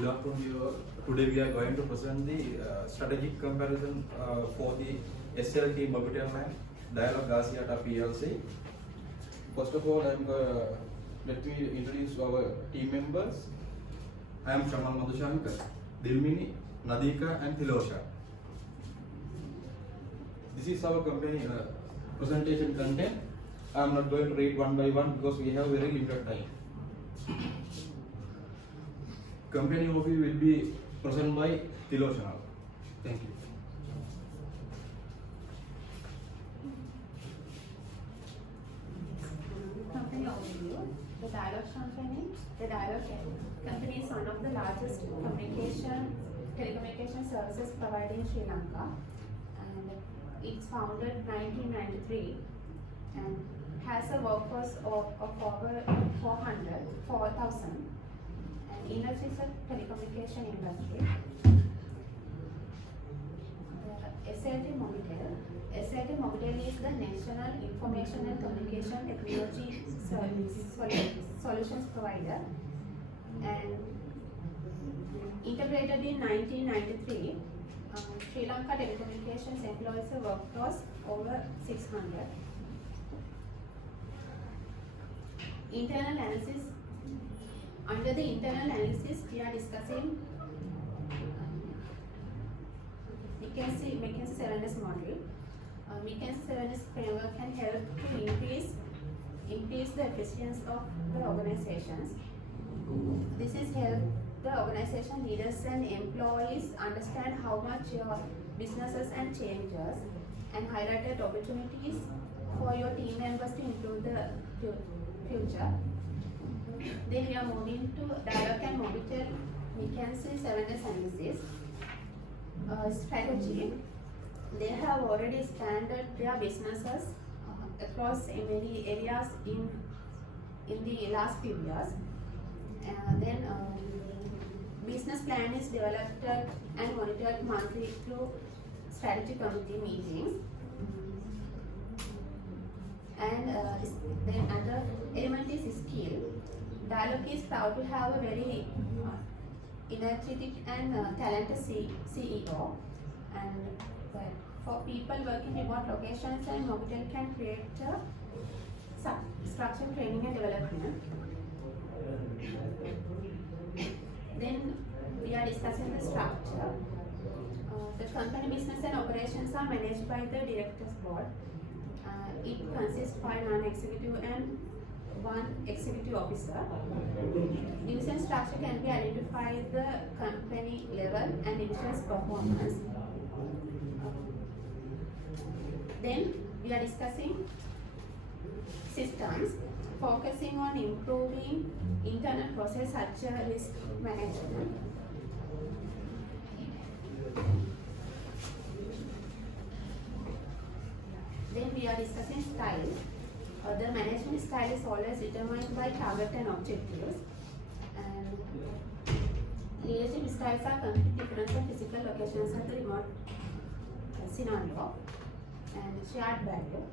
Good afternoon, you. Today we are going to present the strategic comparison for the SLT-Mobitel and Dialog and PLC. First of all, let me introduce our team members. I am Shamal Madhushankar, Dilmini, Nadika and Thilosha. This is our company presentation content. I am not going to read one by one because we have very limited time. Company overview will be presented by Thilosha. Thank you. Company overview. The Dialog company. The Dialog company is one of the largest telecommunication services provider in Sri Lanka, and it's founded 1993 and has a workforce of over 4,000. And industry is a telecommunication industry. SLT-Mobitel. SLT-Mobitel is the National Information and Communication Technology Solutions provider, and integrated in 1993. Sri Lanka Telecommunications employs a workforce over 600. Internal analysis. Under the internal analysis, we are discussing McKinsey 7S model. McKinsey 7S framework can help to increase the efficiency of the organizations. This is help the organization leaders and employees understand how much your businesses and changes, and highlighted opportunities for your team members to improve the future. Then we are moving to Dialog and Mobitel McKinsey 7S analysis. Strategy. They have already expanded their businesses across many areas in the last few years. Then business plan is developed and monitored monthly through strategy committee meetings. And then another element is skill. Dialog is proud to have a very energetic and talented CEO, and for people working in remote locations, and Mobitel can create structured training and development. Then we are discussing the structure. The company business and operations are managed by the directors board. It consists of 5 non-executive and 1 executive officer. Division structure can be identified at the company level and ensures performance. Then we are discussing systems, focusing on improving internal process such as risk management. Then we are discussing style. The management style is always determined by target and objectives, and leadership styles are completely different from physical locations of the remote scenario, and shared value.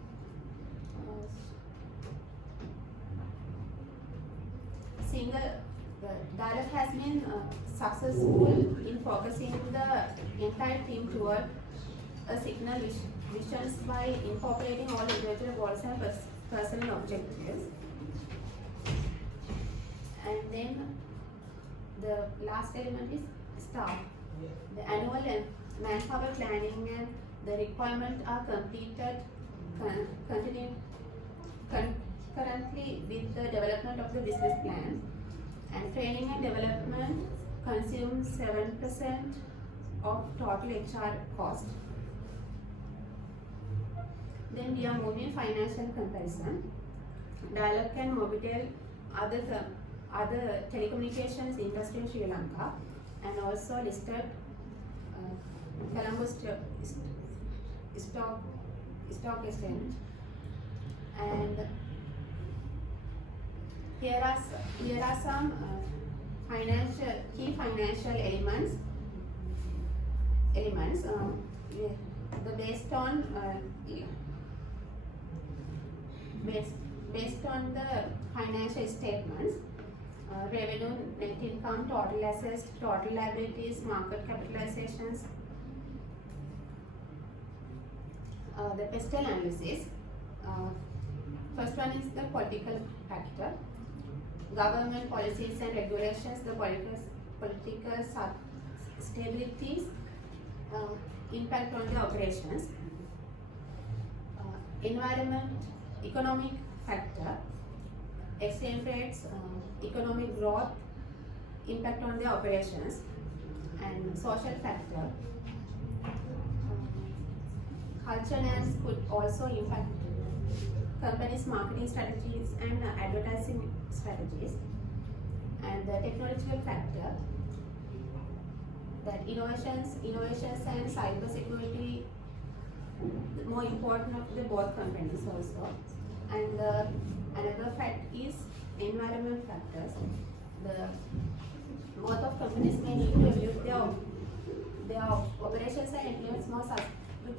Dialog has been successful in focusing the entire team toward a signal visions by incorporating all individual goals and personal objectives. And then the last element is staff. The annual manpower planning and the requirement are completed concurrently with the development of the business plan, and training and development consumes 7% of total HR cost. Then we are moving financial comparison. Dialog and Mobitel are the other telecommunications industry in Sri Lanka, and also listed Colombo stock exchange. And here are some key financial elements. Based on the financial statements, revenue, net income, total assets, total liabilities, market capitalizations. The pestle analysis. First one is the political factor. Government policies and regulations, the political stabilities impact on the operations. Environment, economic factor, exchange rates, economic growth, impact on the operations, and social factor. Culture norms could also impact companies' marketing strategies and advertising strategies. And the technological factor, that innovations and cyber security more important of the both companies also. And another fact is environment factors. Both of companies may need to reduce their operations and influence more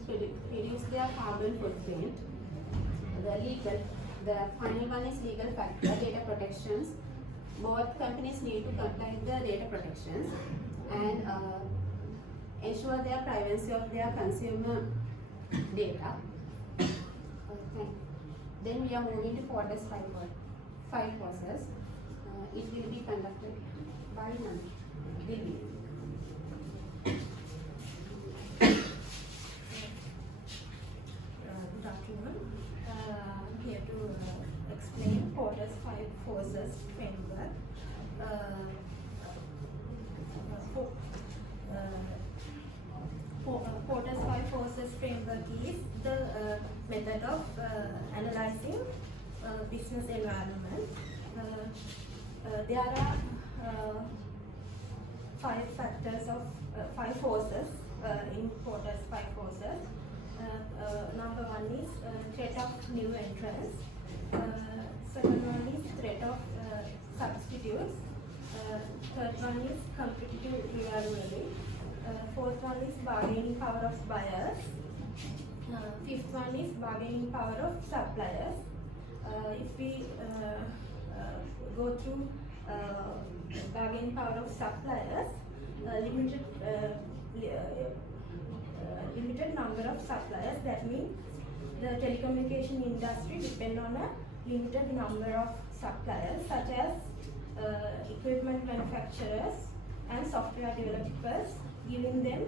to reduce their carbon footprint. The final one is legal factor, data protections. Both companies need to comply with the data protections and ensure their privacy of their consumer data. Okay. Then we are moving to quarters 5 process. It will be conducted by Lily. Good afternoon. I'm here to explain Porter's 5 forces framework. Porter's 5 forces framework is the method of analyzing business environment. There are 5 factors of 5 forces in Porter's 5 forces. Number 1 is threat of new entrants. Second one is threat of substitutes. Third one is competitive rivalry. Fourth one is bargaining power of buyers. Fifth one is bargaining power of suppliers. If we go through bargaining power of suppliers, limited number of suppliers. That means the telecommunication industry depend on a limited number of suppliers, such as equipment manufacturers and software developers, giving them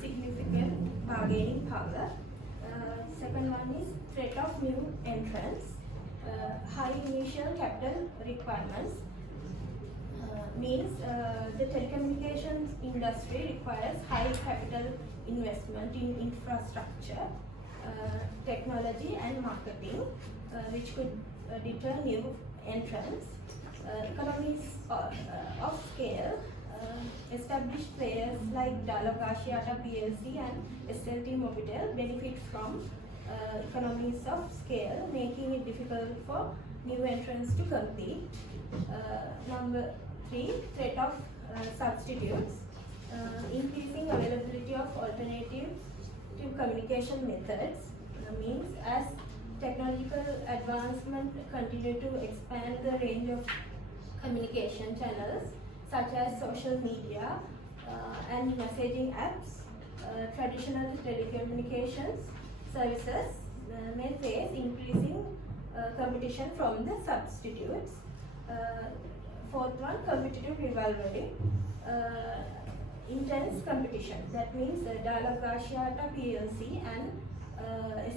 significant bargaining power. Second one is threat of new entrants. High initial capital requirements means the telecommunications industry requires high capital investment in infrastructure, technology and marketing, which could deter new entrants. Economies of scale. Established players like Dialog PLC and SLT-Mobitel benefit from economies of scale, making it difficult for new entrants to compete. Number 3, threat of substitutes. Increasing availability of alternative to communication methods means as technological advancement continue to expand the range of communication channels such as social media and messaging apps, traditional telecommunications services may face increasing competition from the substitutes. Fourth one, competitive rivalry. Intense competition. That means Dialog PLC and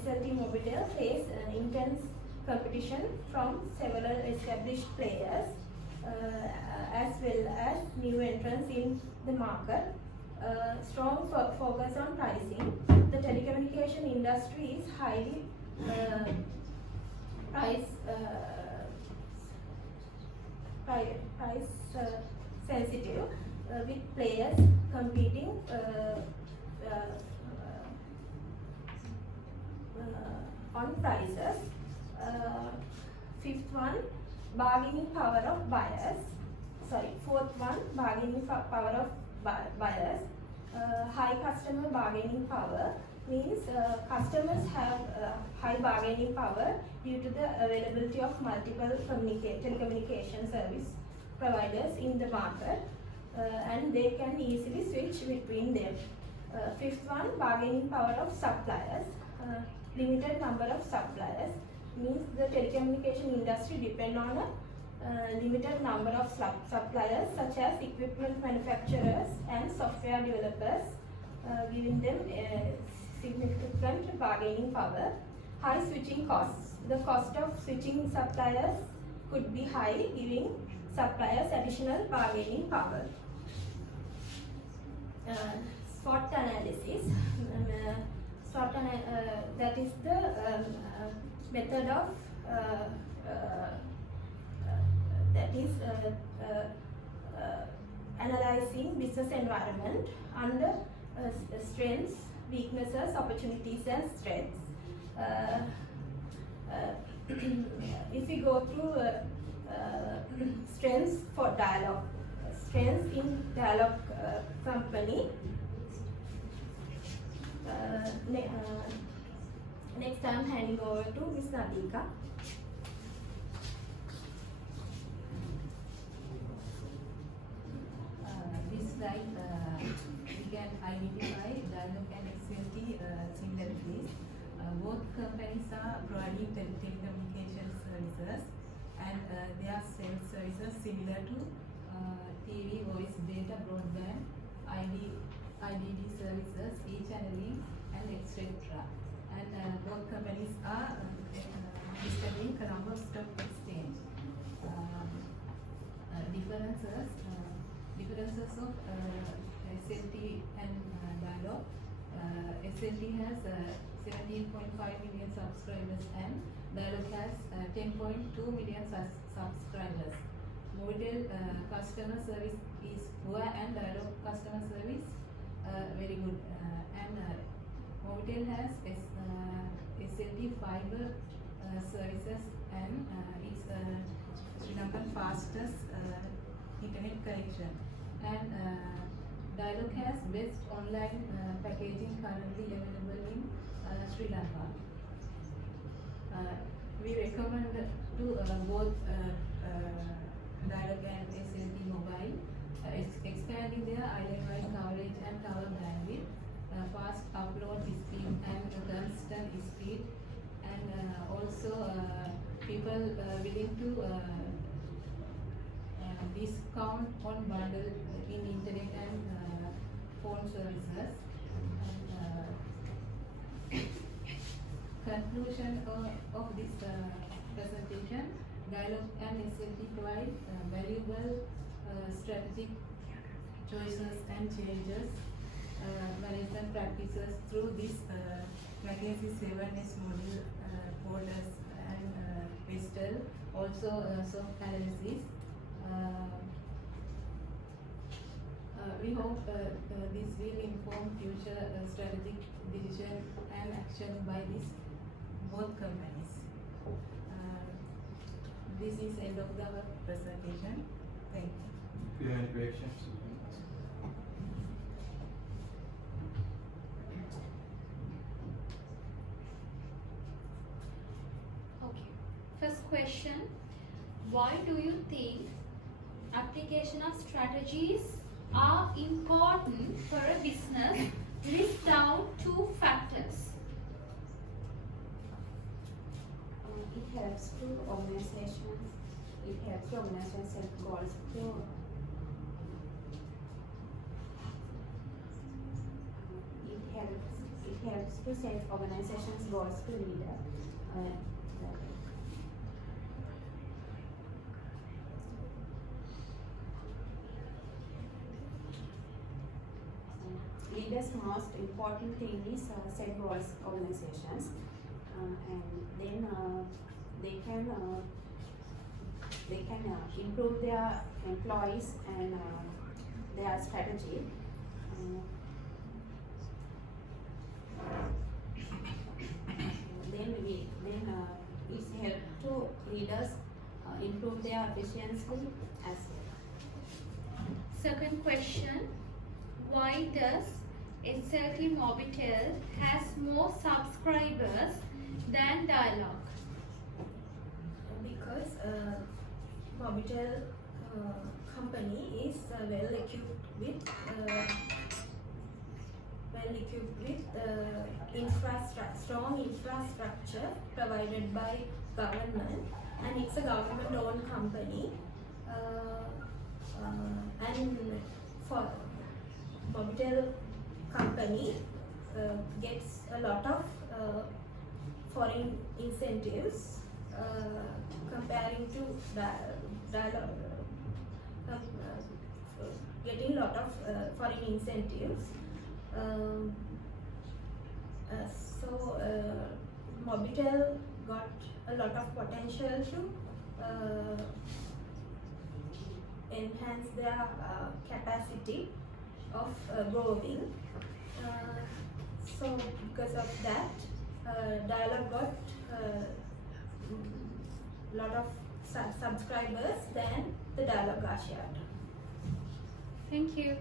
SLT-Mobitel face intense competition from several established players as well as new entrants in the market. Strong focus on pricing. The telecommunication industry is highly price sensitive, with players competing on prices. Fifth one, bargaining power of buyers. Fourth one, bargaining power of buyers. High customer bargaining power means customers have high bargaining power due to the availability of multiple telecommunication service providers in the market, and they can easily switch between them. Fifth one, bargaining power of suppliers. Limited number of suppliers means the telecommunication industry depend on a limited number of suppliers such as equipment manufacturers and software developers, giving them significant bargaining power. High switching costs. The cost of switching suppliers could be high, giving suppliers additional bargaining power. SWOT analysis. That is the method of analyzing business environment under strengths, weaknesses, opportunities, and threats. If we go through strengths for Dialog, strengths in Dialog company. Next, I am handing over to Ms. Nadika. This slide, we can identify Dialog and SLT similarities. Both companies are providing telecommunication services, and their sales services similar to TV, voice, data, broadband, IDD services, e-channeling, and etc. And both companies are listed in Colombo Stock Exchange. Differences of SLT and Dialog. SLT has 17.5 million subscribers and Dialog has 10.2 million subscribers. Mobitel customer service is poor and Dialog customer service very good. Mobitel has SLT fiber services and it's Sri Lankan fastest internet connection. And Dialog has best online packaging currently available in Sri Lanka. We recommend to both Dialog and SLT-Mobile expanding their island-wide coverage and tower bandwidth, fast upload speed and constant speed, and also people willing to discount on bundle in internet and phone services. And, conclusion of this presentation, Dialog and SLT provide valuable strategic choices and changes management practices through this McKinsey 7S model, Porters and Pestel, also SOC analysis. We hope this will inform future strategic decision and action by both companies. This is end of the presentation. Thank you. Do you have any questions? Okay. First question. Why do you think application of strategies are important for a business? List down 2 factors. It helps to organizations. It helps to organizations set goals to. It helps to set organizations goals to leader. Leaders' most important thing is set goals organizations, and then they can improve their employees and their strategy. Then it's help to leaders improve their efficiency as well. Second question. Why does SLT-Mobitel has more subscribers than Dialog? Because Mobitel company is well equipped with strong infrastructure provided by government, and it's a government-owned company. And for Mobitel company gets a lot of foreign incentives comparing to Dialog. Getting lot of foreign incentives. So Mobitel got a lot of potential to enhance their capacity of growing. So because of that, Dialog got lot of subscribers than the Dialog Asia. Thank you.